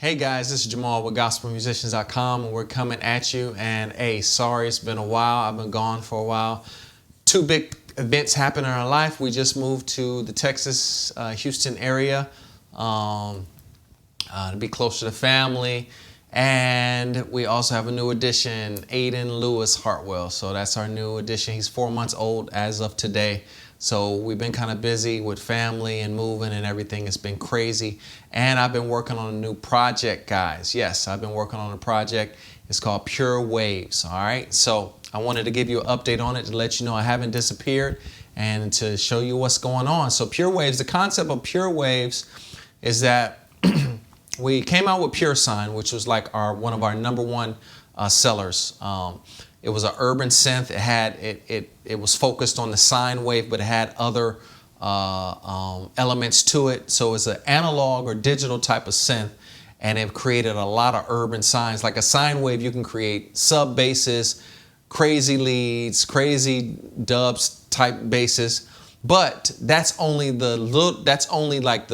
Hey guys, this is Jamal with GospelMusicians.com, and we're coming at you. And hey, sorry it's been a while. I've been gone for a while. Two big events happened in our life. We just moved to the Texas, Houston area to be closer to family. And we also have a new addition, Aiden Lewis Hartwell. So that's our new addition. He's 4 months old as of today. So we've been kind of busy with family and moving and everything. It's been crazy. And I've been working on a new project, guys. Yes, I've been working on a project. It's called Pure Waves, all right? So I wanted to give you an update on it to let you know I haven't disappeared and to show you what's going on. So Pure Waves, the concept of Pure Waves is that we came out with Pure Sign, which was like one of our #1 sellers. It was an urban synth. It was focused on the sine wave, but it had other elements to it. So it's an analog or digital type of synth, and it created a lot of urban signs. Like a sine wave, you can create sub basses, crazy leads, crazy dubs type basses, but that's only like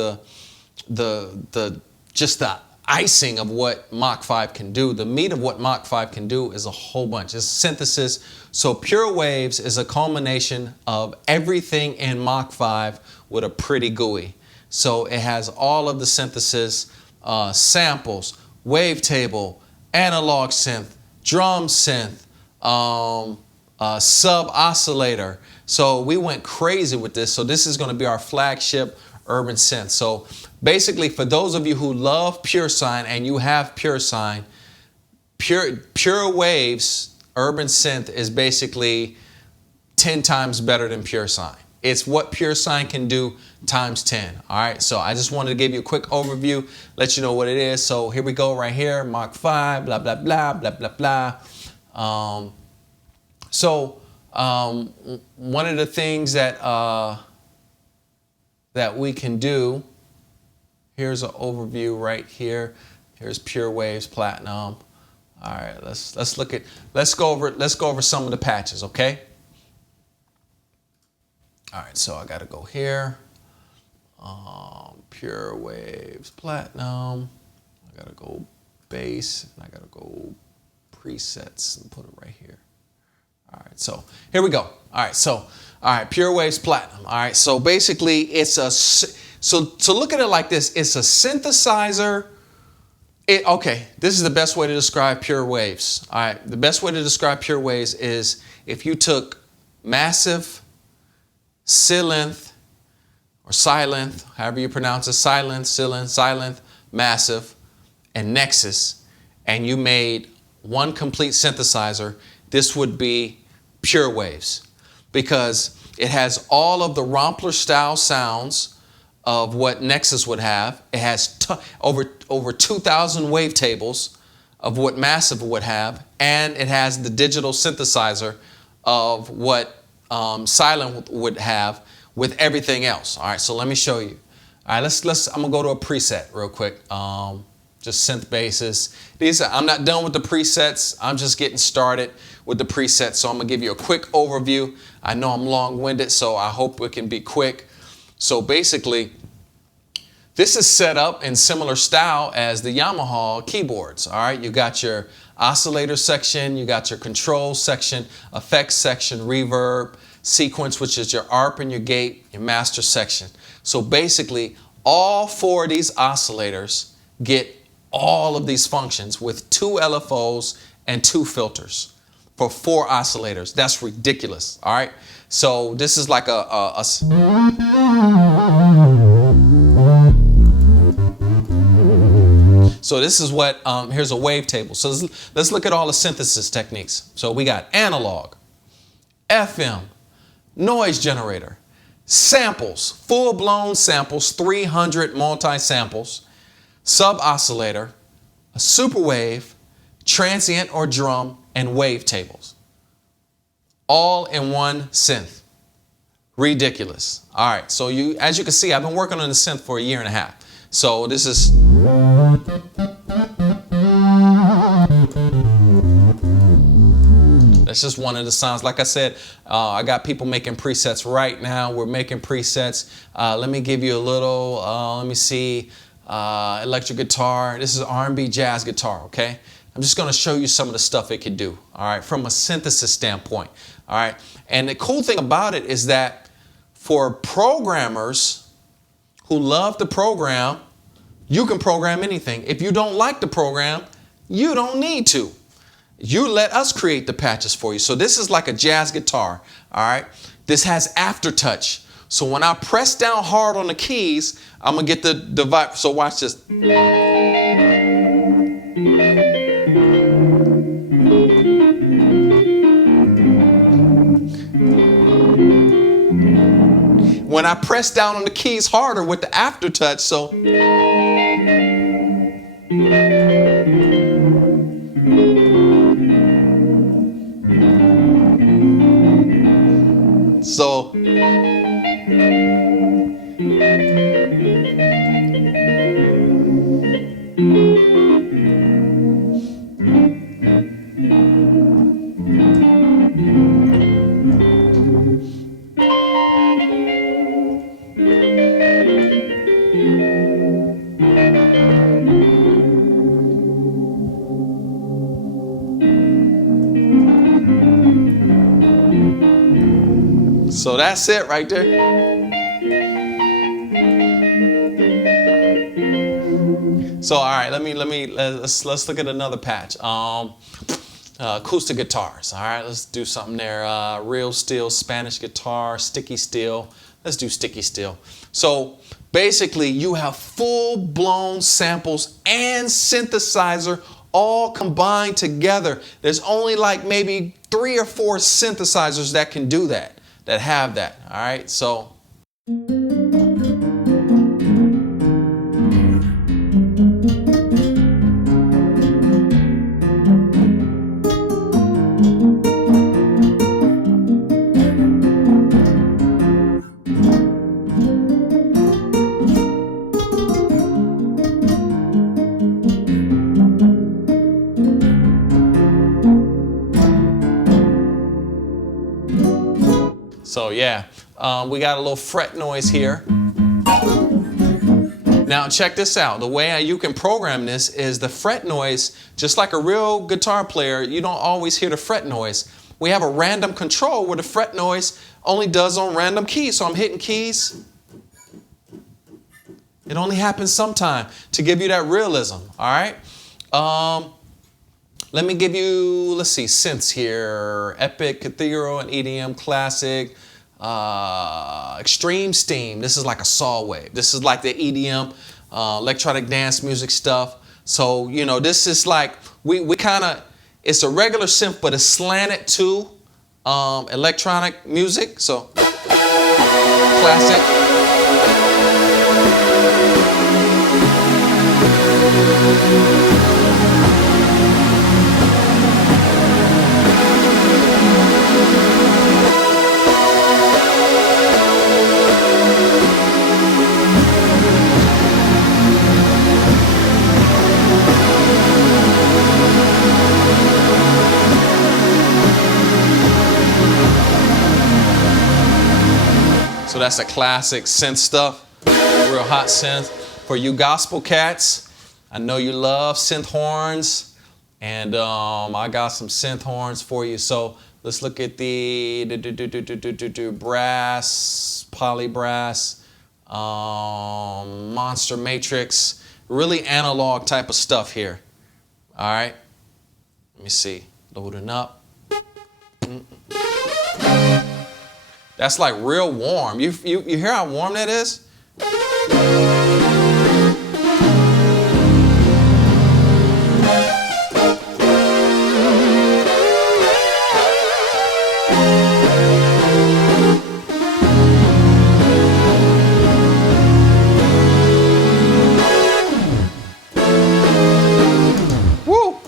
just the icing of what Mach 5 can do. The meat of what Mach 5 can do is a whole bunch. It's synthesis. So Pure Waves is a culmination of everything in Mach 5 with a pretty GUI. So it has all of the synthesis, samples, wavetable, analog synth, drum synth, sub oscillator. So we went crazy with this. So this is going to be our flagship urban synth. So basically, for those of you who love Pure Sign and you have Pure Sign, Pure Waves urban synth is basically 10 times better than Pure Sign. It's what Pure Sign can do times 10. All right, so I just wanted to give you a quick overview, let you know what it is. So here we go right here, Mach 5, blah, blah, blah, blah, blah, blah. One of the things that we can do, here's an overview right here. Here's Pure Waves Platinum. All right, let's go over some of the patches, okay? All right, so I gotta go here. Pure Waves Platinum. I gotta go bass, and I gotta go presets and put it right here. All right, so here we go. All right, Pure Waves Platinum. All right, so basically it's so look at it like this. It's a synthesizer. Okay, this is the best way to describe Pure Waves. All right, the best way to describe Pure Waves is if you took massive, silenth, or silenth, however you pronounce it, silenth, massive, and Nexus, and you made one complete synthesizer, this would be Pure Waves, because it has all of the Rompler style sounds of what Nexus would have. It has over 2,000 wavetables of what Massive would have, and it has the digital synthesizer of what Silent would have with everything else. All right, so let me show you. All right, I'm gonna go to a preset real quick. Just synth basses. I'm not done with the presets. I'm just getting started with the presets. So I'm gonna give you a quick overview. I know I'm long-winded, so I hope it can be quick. So basically, this is set up in similar style as the Yamaha keyboards. All right, you got your oscillator section, you got your control section, effects section, reverb, sequence, which is your ARP and your gate, your master section. So basically, all 4 of these oscillators get all of these functions with 2 LFOs and 2 filters for 4 oscillators. That's ridiculous, all right? So this is like so this is what, here's a wavetable. So let's look at all the synthesis techniques. So we got analog, FM, noise generator, samples, full-blown samples, 300 multi-samples, sub-oscillator, a super wave, transient or drum, and wavetables. All in one synth. Ridiculous. All right, so as you can see, I've been working on the synth for 1.5 years. So this is... That's just one of the sounds. Like I said, I got people making presets right now. We're making presets. Let me give you a little, let me see. electric guitar. This is R&B jazz guitar, okay? I'm just gonna show you some of the stuff it can do, all right, from a synthesis standpoint, all right? And the cool thing about it is that for programmers who love to program, you can program anything. If you don't like the program, you don't need to. You let us create the patches for you. So this is like a jazz guitar, all right? This has aftertouch. So when I press down hard on the keys, I'm gonna get the vibe. So watch this. When I press down on the keys harder with the aftertouch, so. So that's it right there. So all right, let's look at another patch. Acoustic guitars. All right, let's do something there. Real steel, Spanish guitar, sticky steel. Let's do sticky steel. So basically, you have full-blown samples and synthesizer all combined together. There's only like maybe 3 or 4 synthesizers that can do that, that have that. All right, so. So yeah, we got a little fret noise here. Now check this out. The way you can program this is the fret noise, just like a real guitar player, you don't always hear the fret noise. We have a random control where the fret noise only does on random keys. So I'm hitting keys. It only happens sometime to give you that realism, all right? Let me give you, let's see, synths here. Epic, Cathedral, and EDM Classic. Extreme Steam. This is like a saw wave. This is like the EDM, electronic dance music stuff. So, you know, this is like, we kind of, it's a regular synth, but it's slanted to electronic music. So, classic. So that's a classic synth stuff, real hot synth. For you gospel cats, I know you love synth horns, and I got some synth horns for you. So let's look at the brass, poly brass, monster matrix, really analog type of stuff here. All right, let me see, loading up. That's like real warm. You hear how warm that is? Woo!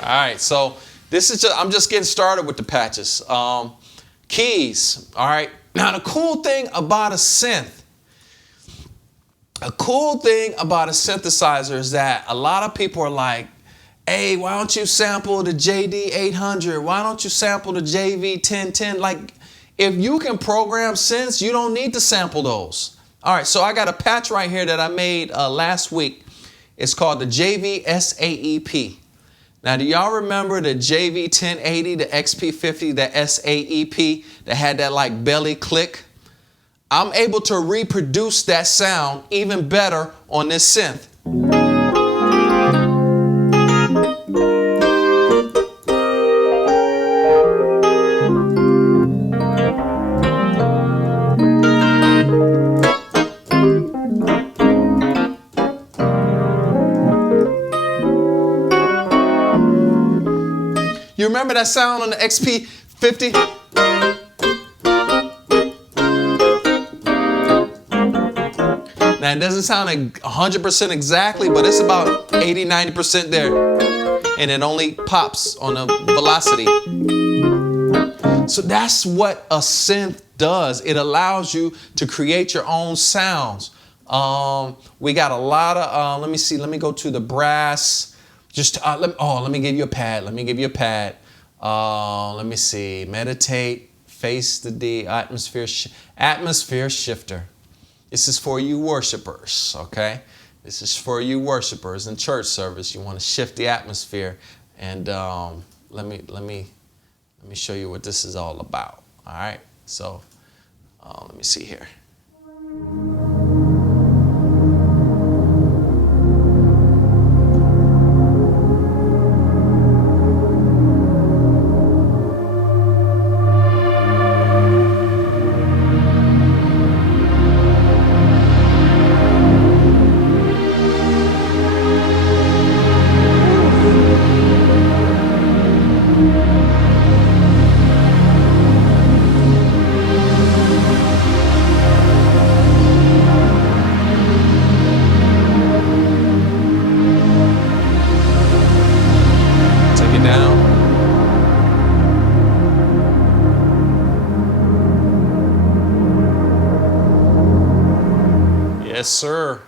All right, so this is just, I'm just getting started with the patches. Keys, all right. Now the cool thing about a synth, synthesizer is that a lot of people are like, hey, why don't you sample the JD 800? Why don't you sample the JV 1010? Like, if you can program synths, you don't need to sample those. All right, so I got a patch right here that I made last week. It's called the JV-SAEP. Now, do y'all remember the JV-1080, the XP50, the SAEP that had that like belly click? I'm able to reproduce that sound even better on this synth. You remember that sound on the XP50? Now, it doesn't sound 100% exactly, but it's about 80-90% there. And it only pops on the velocity. So that's what a synth does. It allows you to create your own sounds. We got a lot of, let me see, let me go to the brass. Let me give you a pad. Let me give you a pad. Let me see. Meditate, face the D, atmosphere shifter. This is for you worshipers, okay? This is for you worshipers in church service. You want to shift the atmosphere, and let me show you what this is all about. All right. So let me see here. Yes, sir.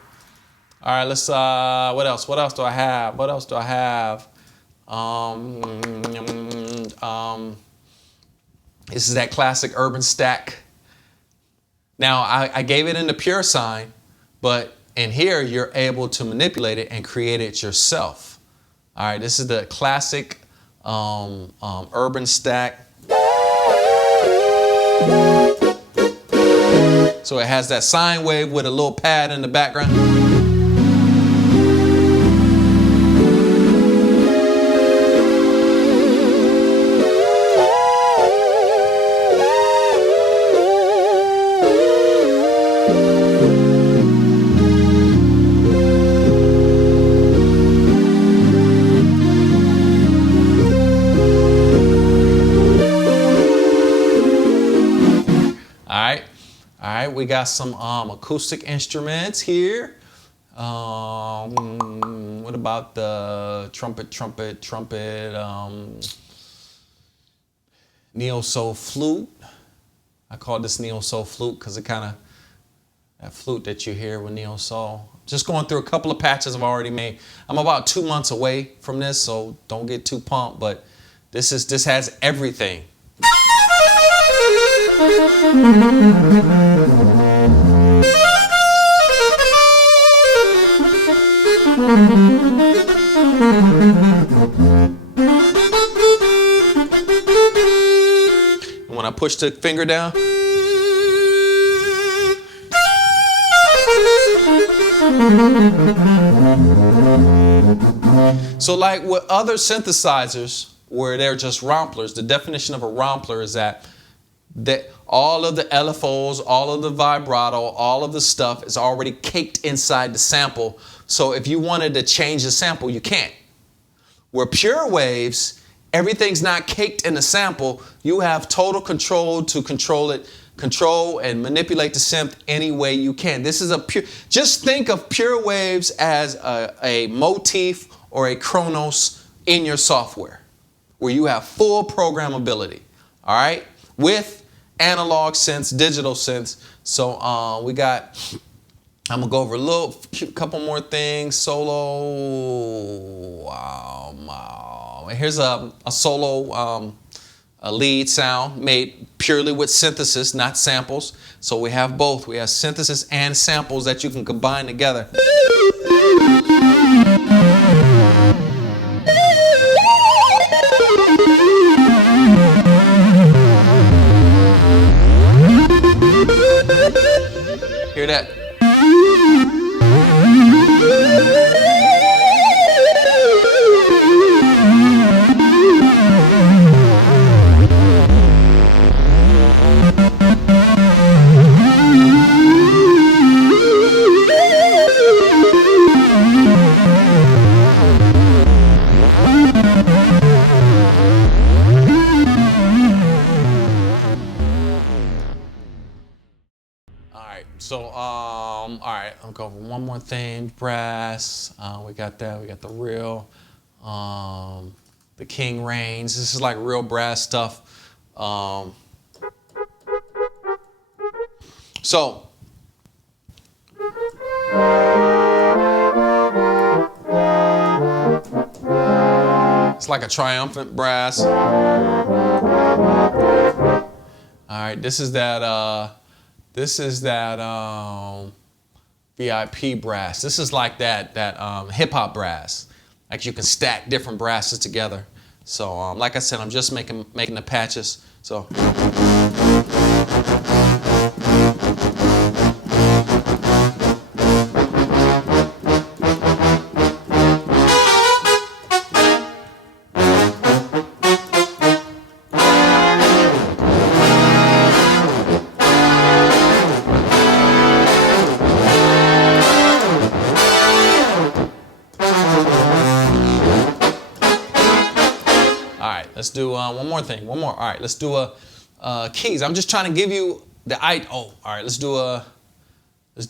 All right, let's, what else? What else do I have? What else do I have? This is that classic urban stack. Now, I gave it in the pure sign, but in here, you're able to manipulate it and create it yourself. All right, this is the classic urban stack. So it has that sine wave with a little pad in the background. We got some acoustic instruments here. What about the trumpet, neo-soul flute. I call this neo-soul flute because it kind of, that flute that you hear with neo-soul. Just going through a couple of patches I've already made. I'm about 2 months away from this, so don't get too pumped, but this has everything. And when I push the finger down, so like with other synthesizers where they're just romplers, the definition of a rompler is that all of the LFOs, all of the vibrato, all of the stuff is already caked inside the sample. So if you wanted to change the sample, you can't. Where pure waves, everything's not caked in the sample. You have total control to control and manipulate the synth any way you can. This is a pure, just think of pure waves as a motif or a chronos in your software where you have full programmability, all right? With analog synths, digital synths. So I'm gonna go over a couple more things. Solo. Here's a solo a lead sound made purely with synthesis, not samples. So we have both. We have synthesis and samples that you can combine together. Hear that? So, all right, I'll go over one more thing. Brass, we got that. We got the real, the King Range. This is like real brass stuff. So, it's like a triumphant brass. All right, this is that. This is that VIP brass. This is like that hip hop brass. Like you can stack different brasses together. So like I said, I'm just making the patches. So. Let's do one more thing. One more. All right, let's do keys. I'm just trying to give you the all right, let's go to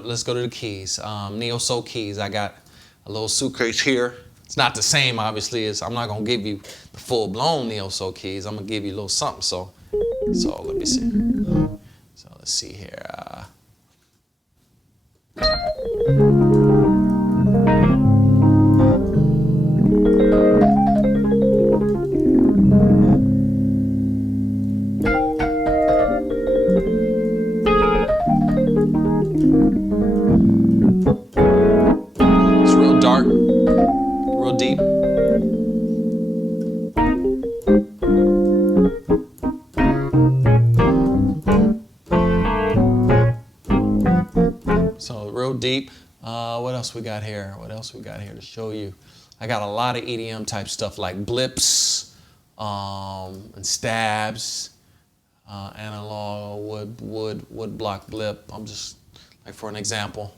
the keys. Neo Soul keys. I got a little suitcase here. It's not the same, obviously. I'm not gonna give you the full blown Neo Soul keys. I'm gonna give you a little something. So let me see. So let's see here. It's real dark, real deep. So real deep. What else we got here? What else we got here to show you? I got a lot of EDM type stuff like blips and stabs, analog, wood block blip. I'm just like for an example.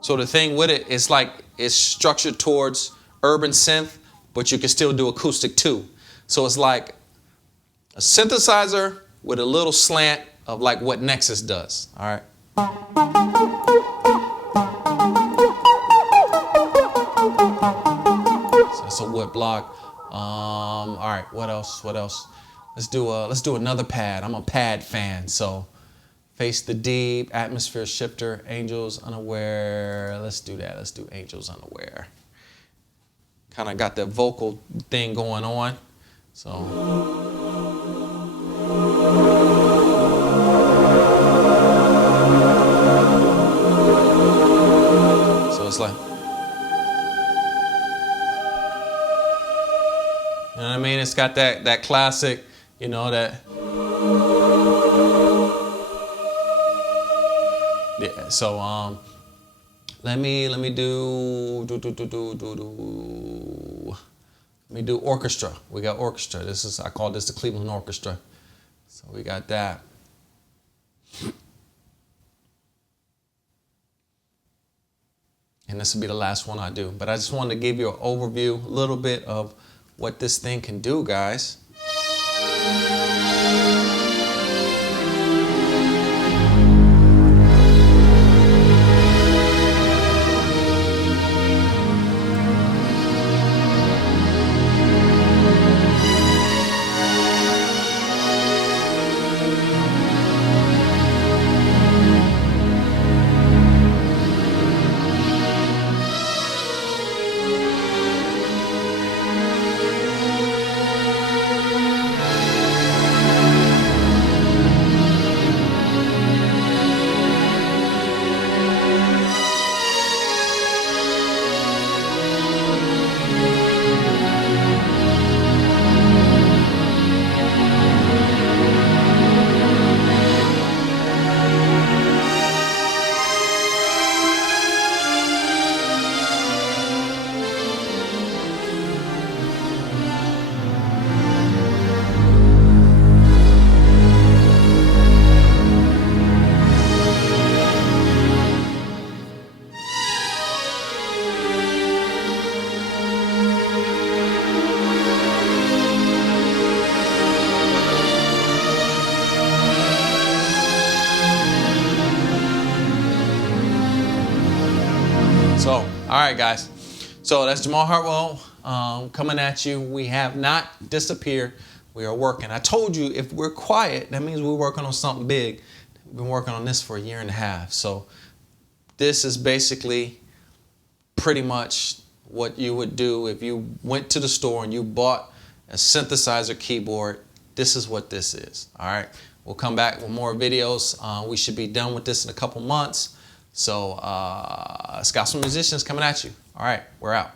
So the thing with it is like it's structured towards urban synth, but you can still do acoustic too. So it's like a synthesizer with a little slant of like what Nexus does. All right. So it's a wood block. All right. What else? What else? Let's do another pad. I'm a pad fan. So Face the Deep, Atmosphere Shifter, Angels Unaware. Let's do that. Let's do Angels Unaware. Kind of got that vocal thing going on. So it's like, you know what I mean? It's got that classic, you know, that. Yeah, so let me do orchestra. We got orchestra. I call this the Cleveland Orchestra. So we got that. And this will be the last one I do. But I just wanted to give you an overview, a little bit of what this thing can do, guys. All right, guys. So that's Jamal Hartwell coming at you. We have not disappeared. We are working. I told you if we're quiet, that means we're working on something big. We've been working on this for a year and a half. So this is basically pretty much what you would do if you went to the store and you bought a synthesizer keyboard. This is what this is. All right. We'll come back with more videos. We should be done with this in a couple months. So it's got some musicians coming at you. All right. We're out.